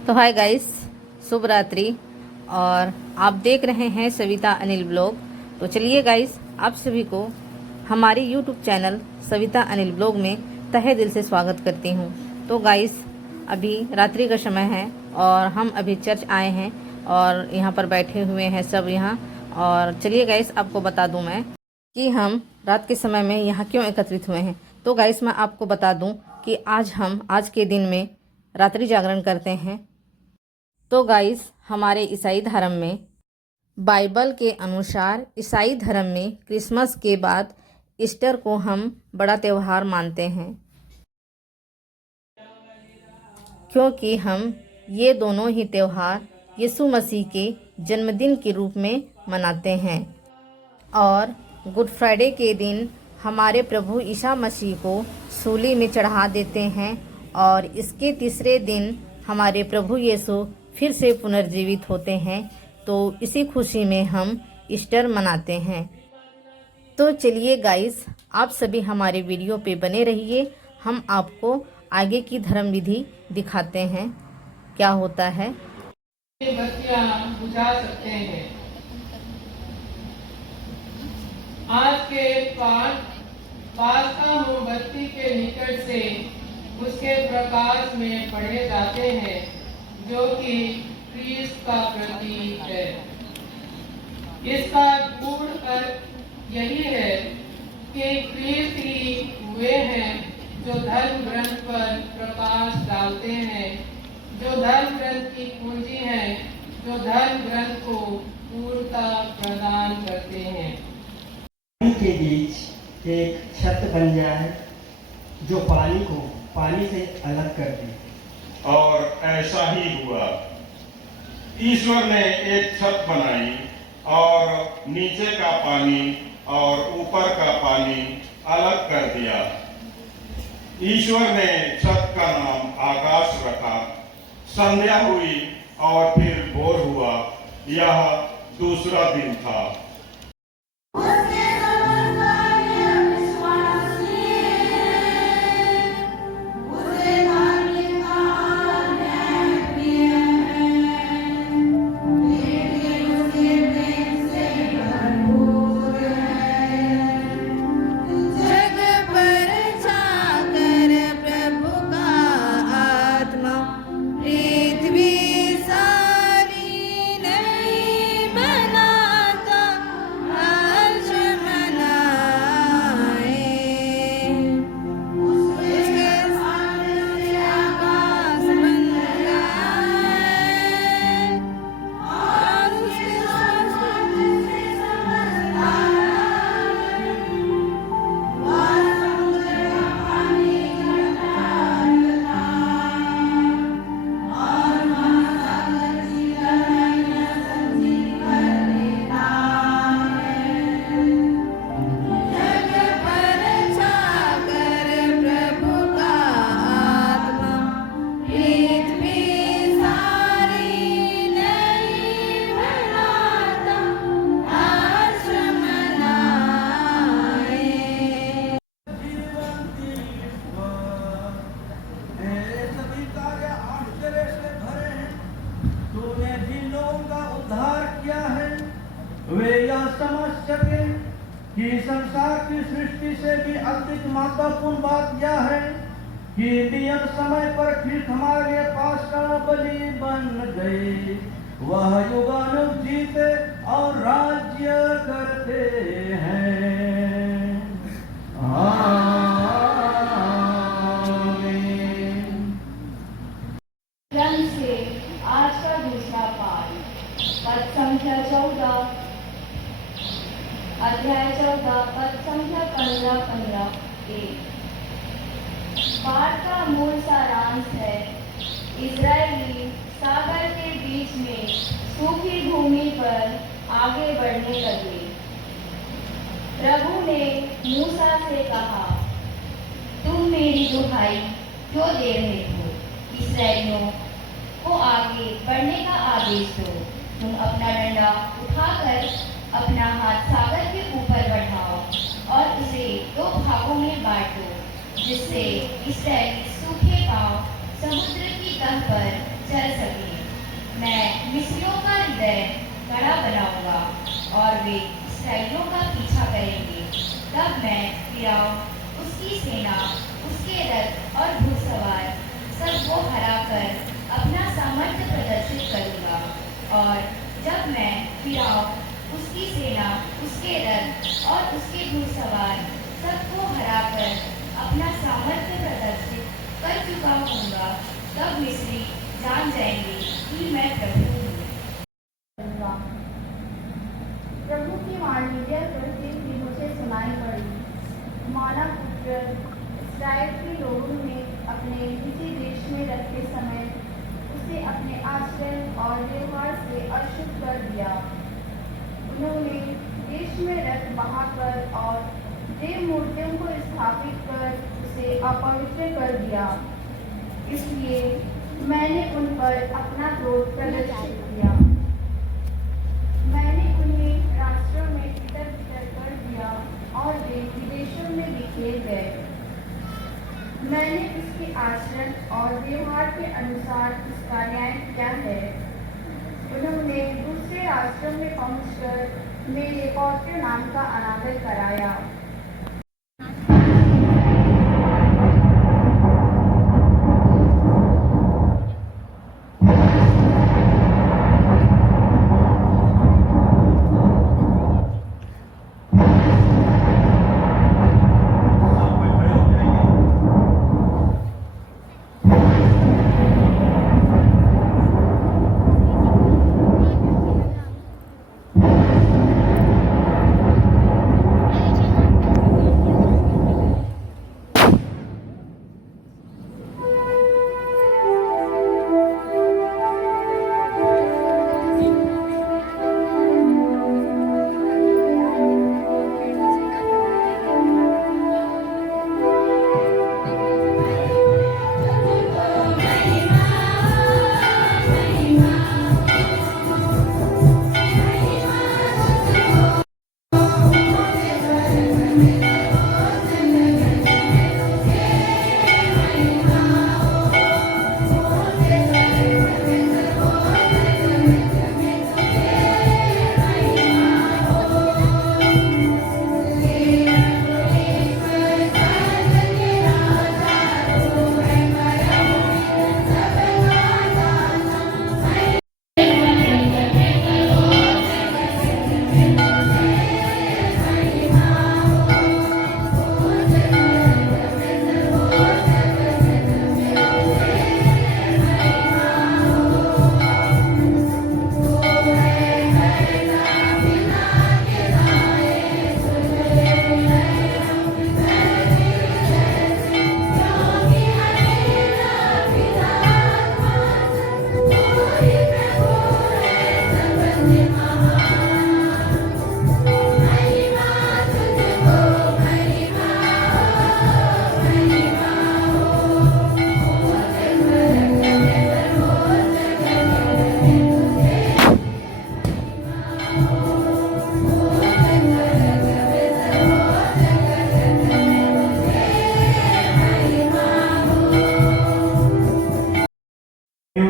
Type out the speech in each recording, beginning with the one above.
तो hi guys, शुभ रात्रि। और आप देख रहे हैं सविता अनिल ब्लॉग। तो चलिए गाइस, आप सभी को हमारे YouTube channel Savita Anil blog में तहे दिल से स्वागत करती हूँ। तो गाइस, अभी रात्रि का समय है और हम अभी चर्च आए हैं और यहाँ पर बैठे हुए हैं सब यहाँ। और चलिए गाइस, आपको बता दूँ मैं कि हम रात के समय में यहाँ क्यों एकत्रित हुए हैं। तो गाइस, मैं आपको बता दूँ कि आज के दिन में रात्रि जागरण करते हैं। तो गाइस, हमारे ईसाई धर्म में बाइबल के अनुसार ईसाई धर्म में क्रिसमस के बाद ईस्टर को हम बड़ा त्यौहार मानते हैं, क्योंकि हम ये दोनों ही त्यौहार यीशु मसीह के जन्मदिन के रूप में मनाते हैं। और गुड फ्राइडे के दिन हमारे प्रभु ईसा मसीह को सूली में चढ़ा देते हैं और इसके तीसरे दिन हमारे प्रभु यीशु फिर से पुनर्जीवित होते हैं। तो इसी खुशी में हम ईस्टर मनाते हैं। तो चलिए गाइस, आप सभी हमारे वीडियो पे बने रहिए। हम आपको आगे की धर्म विधि दिखाते हैं क्या होता है। बत्तियां बुझा सकते हैं। आज के पास का मोमबत्ती के निकट से उसके प्रकाश में पढ़े जाते हैं, जो कि क्रिस्त का प्रतीक है। इसका गूढ़ अर्थ यही है कि क्रिस्त ही वे हैं जो धर्म ग्रंथ पर प्रकाश डालते हैं, जो धर्म ग्रंथ की कुंजी है, जो धर्म ग्रंथ को पूर्णता प्रदान करते हैं। के बीच एक छत बन जाए जो पानी को पानी से अलग कर दे। और ऐसा ही हुआ। ईश्वर ने एक छत बनाई और नीचे का पानी और ऊपर का पानी अलग कर दिया। ईश्वर ने छत का नाम आकाश रखा। संध्या हुई और फिर भोर हुआ। यह दूसरा दिन था। वे यह समझ सके कि संसार की सृष्टि से भी अधिक महत्वपूर्ण बात यह है कि नियत समय पर ख्रिस्त हमारे लिए पास का बलि बन गए। वह युगानुग जीते और राज्य करते हैं। ग्रंथ से आज का दूसरा पाठ, पद संख्या 14, अध्याय 14, पद संख्या 15-15 पाठ का मूल सारांश है। इजरायली सागर के बीच में सूखी भूमि पर आगे बढ़ने लगे। प्रभु ने मूसा से कहा, तुम मेरी दुहाई क्यों दे रहे हो? इस्राएलियों को आगे बढ़ने का आदेश दो। तुम अपना डंडा उठाकर अपना हाथ सागर के ऊपर बढ़ाओ और उसे 2 भागों में बांट दो, जिससे इस्राएली सूखे पांव समुद्र की तह पर चल सके। मैं मिस्रियों का हृदय कड़ा बनाऊंगा और वे इसराइलियों का पीछा करेंगे। तब मैं फिरौन, उसकी सेना, उसके रथ और घुड़सवार सबको हराकर अपना सामर्थ्य प्रदर्शित करूंगा। और जब मैं फिरौन, उसकी सेना, उसके रथ और उसके घुड़सवार सबको हराकर अपना सामर्थ्य प्रदर्शित कर चुका होऊंगा, तब मिस्री जान जाएंगे कि मैं प्रभु हूँ। प्रभु की वाणी यह करती हुई मुझे सुनाई पड़ी, माना पुत्र इस्राएल के लोगों ने अपने किसी देश में रहते समय उसे अपने आचरण और व्यवहार से अशुद्ध कर दिया। उन्होंने देश में रक्त बहाकर और देव मूर्तियों को स्थापित कर उसे अपवित्र कर दिया। इसलिए मैंने उन पर अपना क्रोध प्रदर्शित किया। मैंने उन्हें राष्ट्रों में तितर-बितर कर दिया और वे विदेशों में बिखेर गए। मैंने उसके आचरण और व्यवहार के अनुसार उसका न्याय किया है। उन्होंने दूसरे राष्ट्रों में पहुंचकर मेरे पौत्र नाम का अनादर कराया।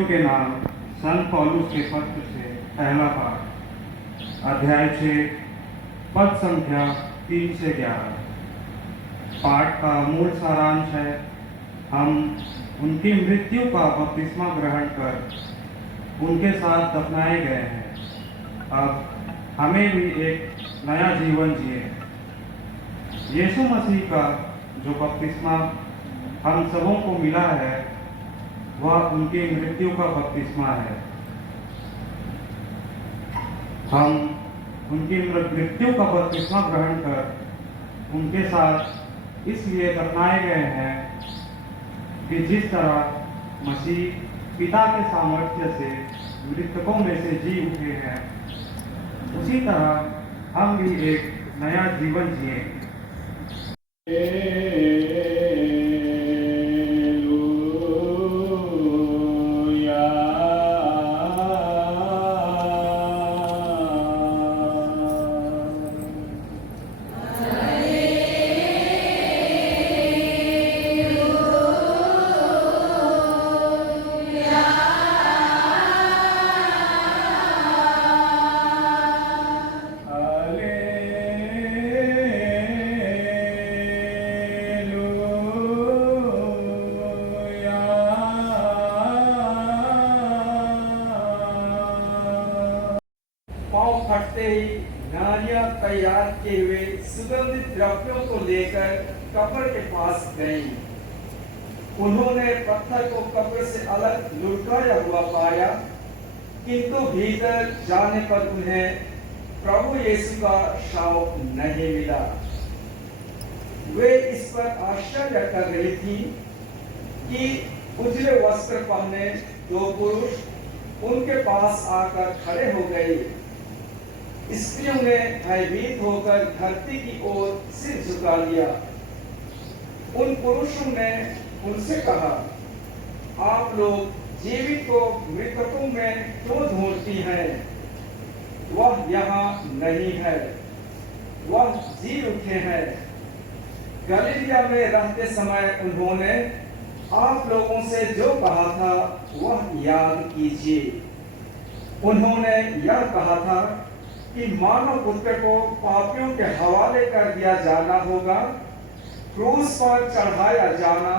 के नाम संत पौलुस के पत्र से पहला पाठ, अध्याय 6, पद संख्या 3 से 11। पाठ का मूल सारांश है, हम उनकी मृत्यु का बपतिस्मा ग्रहण कर उनके साथ दफनाए गए हैं। अब हमें भी एक नया जीवन जिए। यीशु मसीह का जो बपतिस्मा हम सबों को मिला है, वह उनकी मृत्यु का बपतिस्मा है। हम उनकी मृत्यु का बपतिस्मा ग्रहण कर उनके साथ इसलिए दफनाए गए हैं कि जिस तरह मसीह पिता के सामर्थ्य से मृतकों में से जी उठे हैं, उसी तरह हम भी एक नया जीवन जिए। पांव फटते ही नारियां तैयार किए हुए सुगंधित द्रव्यों को लेकर कब्र के पास गईं। उन्होंने पत्थर को कब्र से अलग लुढ़काया हुआ पाया, किंतु भीतर जाने पर उन्हें प्रभु यीशु का शव नहीं मिला। वे इस पर आश्चर्य कर रही थी कि उजले वस्त्र पहने दो पुरुष उनके पास आकर खड़े हो गए। स्त्रियों ने भयभीत होकर धरती की ओर सिर झुका लिया। उन पुरुषों ने उनसे कहा, आप लोग जीवित को मृतकों में क्यों ढूंढती हैं? वह यहाँ नहीं है, वह जी उठे हैं। गलीलिया में रहते समय उन्होंने आप लोगों से जो कहा था वह याद कीजिए। उन्होंने यह कहा था कि मानव पुत्र को पापियों के हवाले कर दिया जाना होगा, क्रूस पर चढ़ाया जाना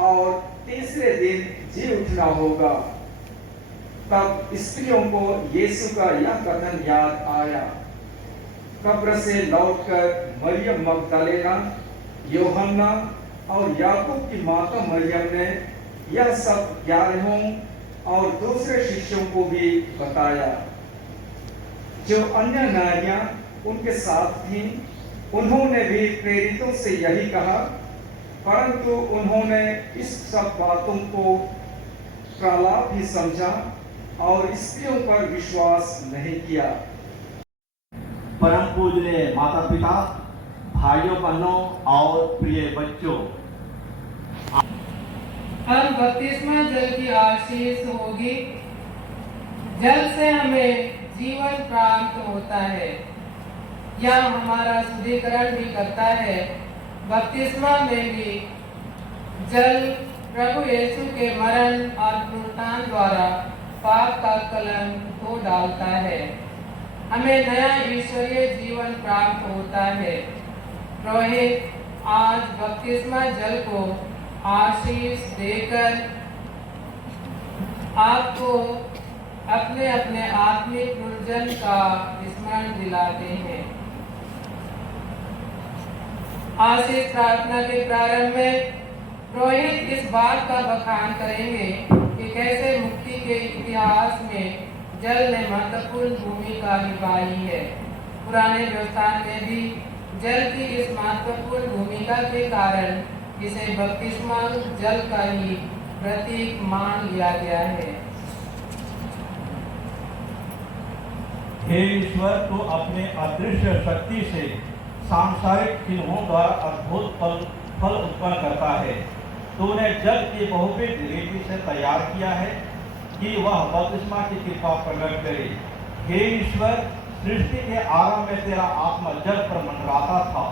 और तीसरे दिन जी उठना होगा। तब स्त्रियों को यीशु का यह कथन याद आया। कब्र से लौटकर मरियम मगदलेना, यूहन्ना और याकूब की माता मरियम ने यह सब 11 और दूसरे शिष्यों को भी बताया। जो अन्य नारियां उनके साथ थीं, उन्होंने भी प्रेरितों से यही कहा, परंतु उन्होंने इस सब बातों को प्रलाप ही समझा और स्त्रियों पर विश्वास नहीं किया। परम पूजनीय माता पिता, भाइयों बहनों और प्रिय बच्चों, हम बपतिस्मा जल की आशीष होगी। जल से हमें जीवन प्राप्त होता है, यह हमारा शुद्धिकरण भी करता है। बपतिस्मा में भी जल प्रभु यीशु के मरण और पुनरुत्थान द्वारा पाप का कलंक धो डालता है। हमें नया ईश्वरीय जीवन प्राप्त होता है। पुरोहित आज बपतिस्मा जल को आशीष देकर आपको अपने अपने आत्मिक पुनर्जन्म का स्मरण दिलाते हैं। आशीष प्रार्थना के प्रारंभ में पुरोहित इस बात का बखान करेंगे कि कैसे मुक्ति के इतिहास में जल ने महत्वपूर्ण भूमिका निभाई है। पुराने व्यवस्थान में भी जल की इस महत्वपूर्ण भूमिका के कारण इसे बपतिस्मा जल का ही प्रतीक मान लिया गया है। हे ईश्वर, तो अपने अदृश्य शक्ति से सांसारिक चिन्हों द्वारा अद्भुत फल उत्पन्न करता है। तूने जल की बहुविध रीति से तैयार किया है कि वह बपतिस्मा की कृपा प्रकट करे। हे ईश्वर, सृष्टि के आरंभ में तेरा आत्मा जल पर मंडराता था,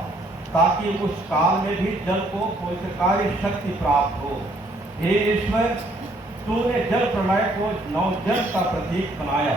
ताकि उस काल में भी जल को पवित्रकारी शक्ति प्राप्त हो। हे ईश्वर, तूने जल प्रलय को नवजन्म का प्रतीक बनाया।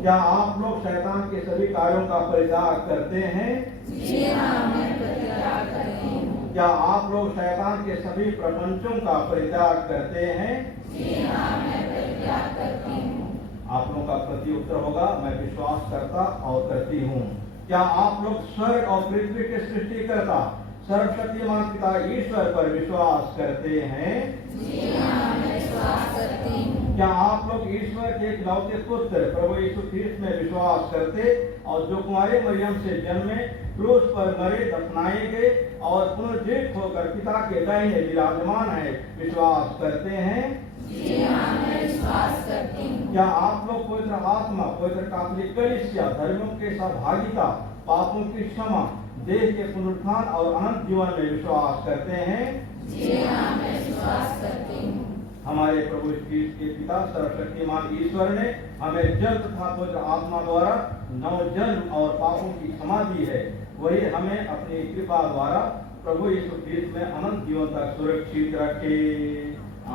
क्या आप लोग शैतान के सभी कार्यों का परित्याग करते हैं? जी हाँ, मैं परित्याग करती हूँ। क्या आप लोग शैतान के सभी प्रपंचों का परित्याग करते हैं? जी हाँ, मैं परित्याग करती हूँ। आप लोगों का प्रति उत्तर होगा, मैं विश्वास करता और करती हूँ। क्या आप लोग स्वर्ग और पृथ्वी के सृष्टिकर्ता सर्वशक्तिमान पिता ईश्वर पर विश्वास करते हैं? जी हाँ, मैं विश्वास करती हूँ। क्या आप लोग ईश्वर के इकलौते पुत्र प्रभु यीशु ख्रीस्त में विश्वास करते और जो कुमारी मरियम से जन्मे, क्रूस पर मरे, दफनाए गए और पुनर्जीवित होकर पिता के दाहिने विराजमान है, विश्वास करते हैं? जी हाँ, मैं विश्वास करती हूँ। क्या आप लोग पवित्र आत्मा, पवित्र कैथोलिक कलीसिया, धर्मों के सहभागिता, पापों की क्षमा, देह के पुनरुत्थान और अनंत जीवन में विश्वास करते हैं? जी हाँ, मैं विश्वास करती हूँ। हमारे प्रभु ख्रीस्त के पिता सर्वशक्तिमान ईश्वर ने हमें जल तथा पवित्र आत्मा द्वारा नवजन्म और पापों की क्षमा दी है। वही हमें अपनी कृपा द्वारा प्रभु यीशु ख्रीस्त में अनंत जीवन तक सुरक्षित रखे।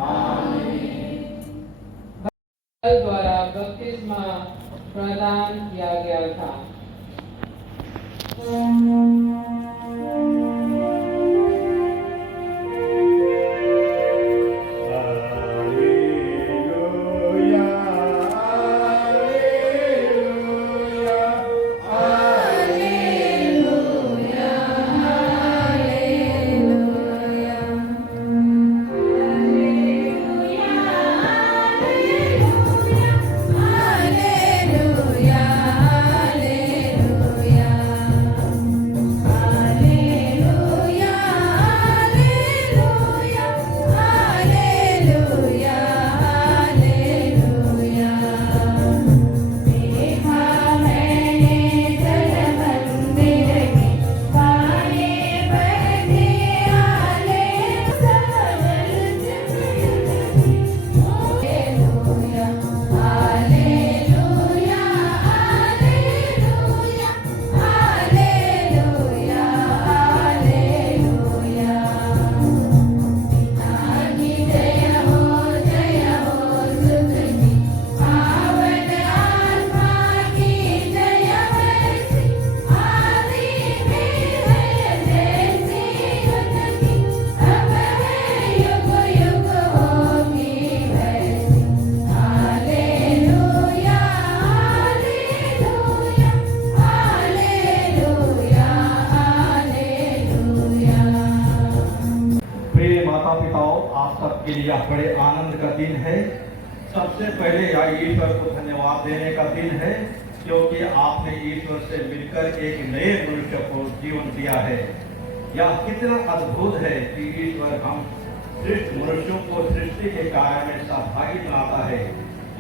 आमीन। जल द्वारा बपतिस्मा प्रदान किया गया था। दिन है। सबसे पहले यह ईश्वर को धन्यवाद देने का दिन है, क्योंकि आपने ईश्वर से मिलकर एक नए मनुष्य को जीवन दिया है। यह कितना अद्भुत है कि ईश्वर हम श्रेष्ठ मनुष्यों को सृष्टि के कार्य में सहभागी बनाता है।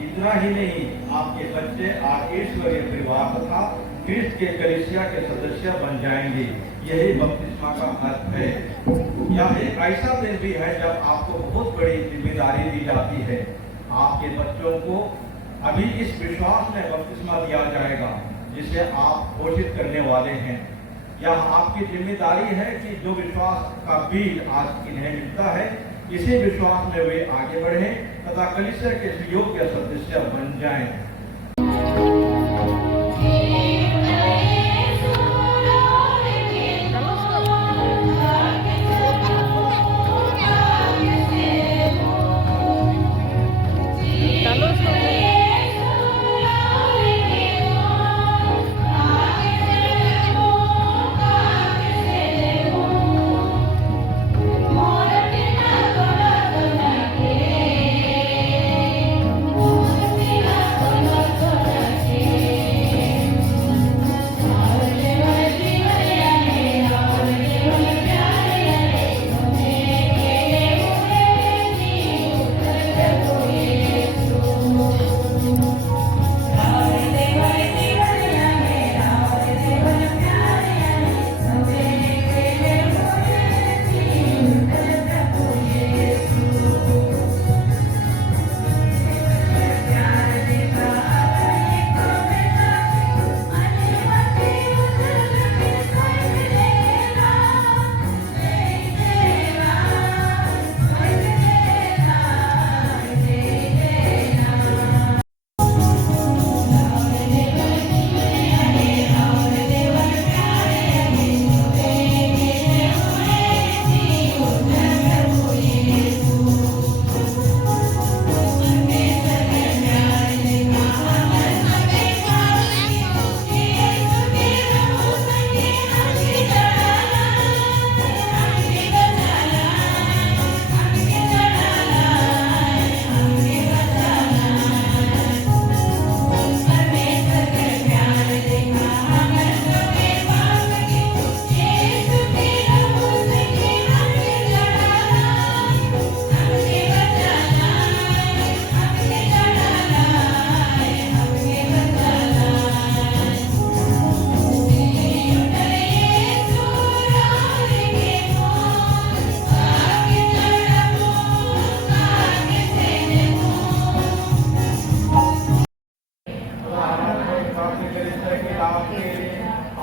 इतना ही नहीं, आपके बच्चे आज ईश्वरीय परिवार तथा क्रिस्त के कलीसिया के सदस्य बन जाएंगे। यही बपतिस्मा का अर्थ है। यह एक ऐसा दिन भी है जब आपको बहुत बड़ी जिम्मेदारी दी जाती है। आपके बच्चों को अभी इस विश्वास में बपतिस्मा दिया जाएगा जिसे आप घोषित करने वाले हैं। यह आपकी जिम्मेदारी है कि जो विश्वास का बीज आज इन्हें मिलता है, इसी विश्वास में वे आगे बढ़ें तथा कलीसिया के योग्य सदस्य बन जाएं।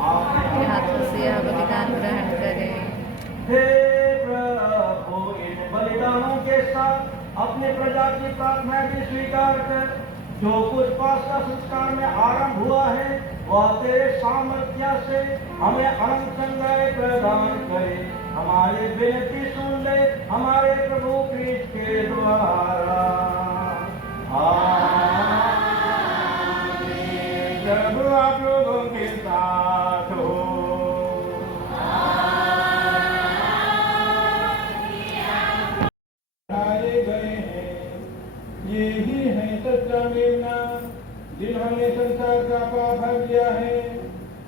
आपके हाथों से यह बलिदान ग्रहण करें। हे प्रभु, इन बलिदानों के साथ अपने प्रजा की प्रार्थना भी स्वीकार कर। जो कुछ पास्का संस्कार में आरंभ हुआ है, वह तेरे सामर्थ्य से हमें अनंत संग्रह प्रदान करे। हमारे बेनती सुन ले, हमारे प्रभु क्रिस्त के द्वारा। प्रभु आप लोगों के साथ हो। आए गए हैं, ये ही है सच्चा मेमना, जिन्होंने संसार का पाप हर दिया है,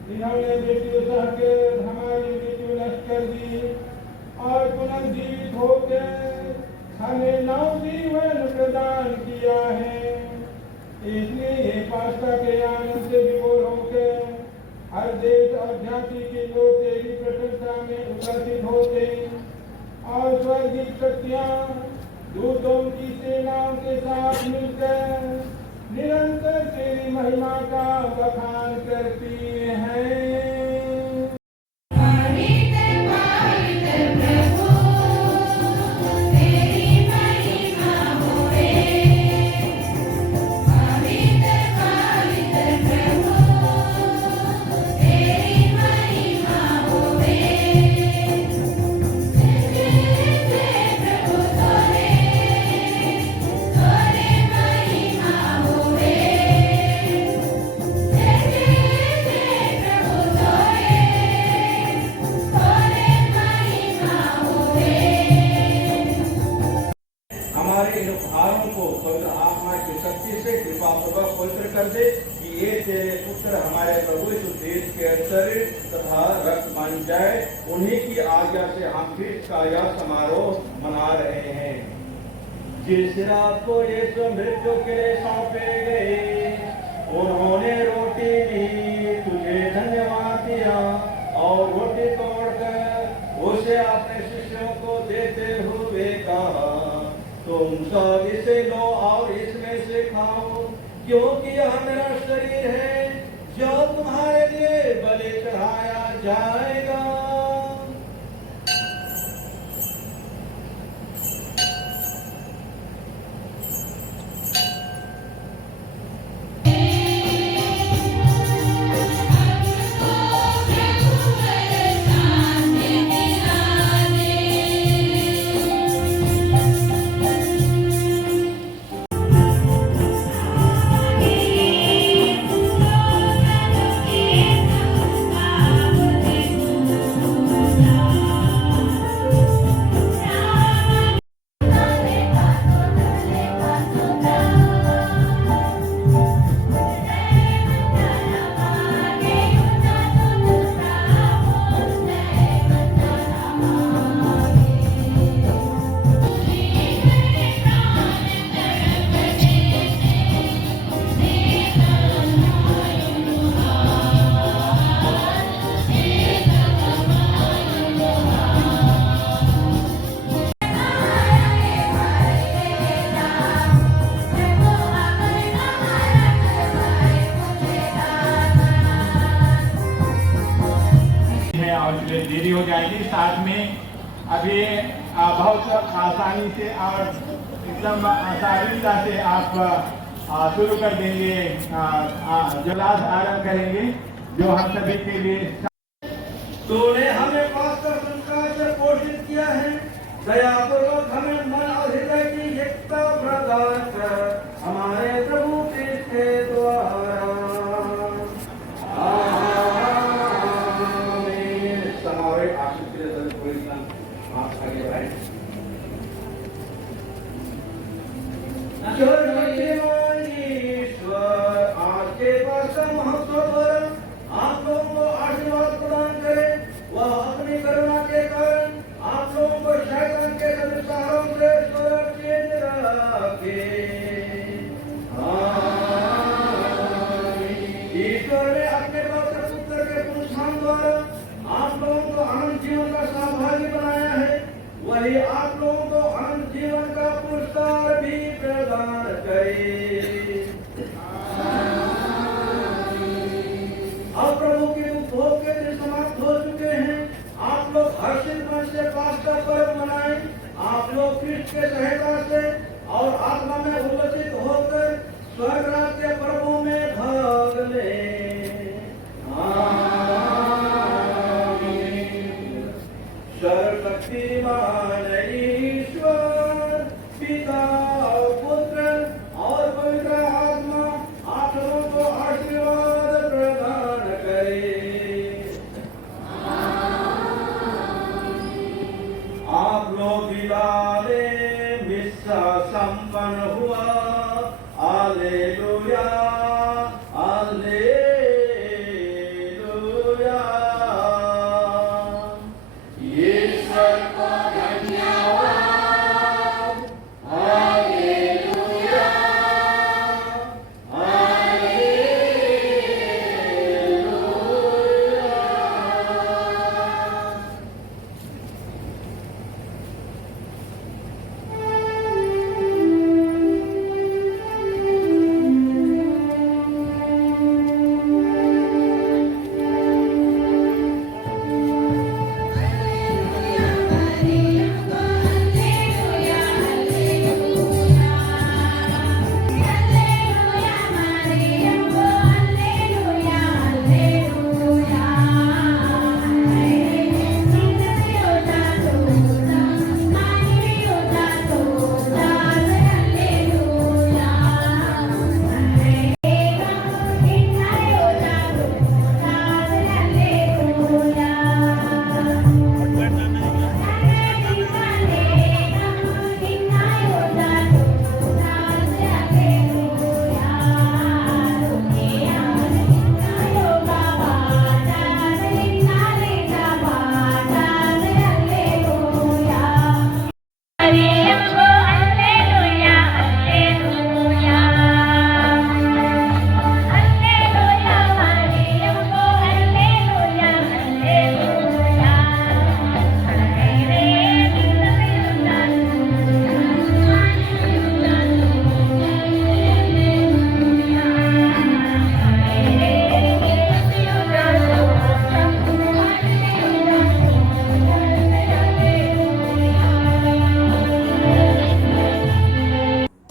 जिन्होंने मृत्यु सहकर हमारी मृत्यु नष्ट कर दी और पुनर्जीवित होकर हमें नव जीवन प्रदान किया है। इसलिए ये पास्का के आनंद से विभोर होकर हर देश और जाति के लोग तेरी प्रशंसा में उपस्थित होते और स्वर्गीय शक्तियां दूतों की सेनाओं के साथ मिलकर निरंतर तेरी महिमा का बखान करती हैं। Hey! पापों का पवित्र कर दे कि ये तेरे पुत्र हमारे प्रभु यीशु देश के शरीर तथा रक्त बन जाए। उन्हीं की आज्ञा से हम ख्रीष्ट का यह समारोह मना रहे हैं। जिस रात को यीशु मृत्यु के लिए सौंपे गए, उन्होंने रोटी ली, तुझे धन्यवाद दिया और रोटी तोड़कर उसे अपने शिष्यों को देते हुए कहा, तुम सब इसे लो और इसमें से खाओ, क्योंकि यह मेरा शरीर है जो तुम्हारे लिए बलि चढ़ाया जाएगा। और देरी हो जाएगी। साथ में अभी बहुत आसानी से और एकदम आसानीता से आप शुरू कर देंगे, जलास आरंभ करेंगे जो हम सभी के लिए। तूने हमें पाकर संस्कार से पोषित किया है, दयापूर्वक हमें मन और हृदय की एकता प्रदान कर हमारे प्रभु के द्वारा। समावेश आशीष के लिए कोई आप आगे बढ़े। ईश्वर आज के पास महोत्सव पर आप लोगों को आशीर्वाद प्रदान करे। वह अपनी करुणा के कारण आप लोगों को शैतान के सभी सहारों से सुरक्षित रखे। ईश्वर ने अपने पवित्र पुत्र के पुरुषार्थ द्वारा आप लोगों को अनंत जीवन का सहभागी बनाया है। वही आप लोगों को अनंत जीवन का पुरस्कार भी प्रदान करे। अब प्रभु के उपभोग के दिन समाप्त हो चुके हैं। आप लोग हर्षित मन से पास्का पर्व मनाएं। आप लोग कृष्ण के सहायता से और आत्मा में उल्लसित होकर स्वर्ग राज के पर्वों में भाग लें। सर्वशक्तिमान ईश्वर पिता पुत्र और पवित्र आत्मा आप लोगों को आशीर्वाद प्रदान करे। आप लोग विदा लें, मिस्सा संपन्न हुआ। हालेलुया।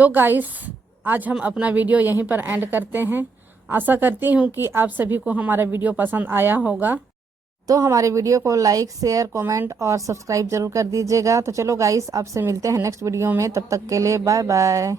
तो गाइस आज हम अपना वीडियो यहीं पर एंड करते हैं। आशा करती हूँ कि आप सभी को हमारा वीडियो पसंद आया होगा। तो हमारे वीडियो को लाइक, शेयर, कमेंट और सब्सक्राइब जरूर कर दीजिएगा। तो चलो गाइस, आपसे मिलते हैं नेक्स्ट वीडियो में। तब तक के लिए बाय बाय।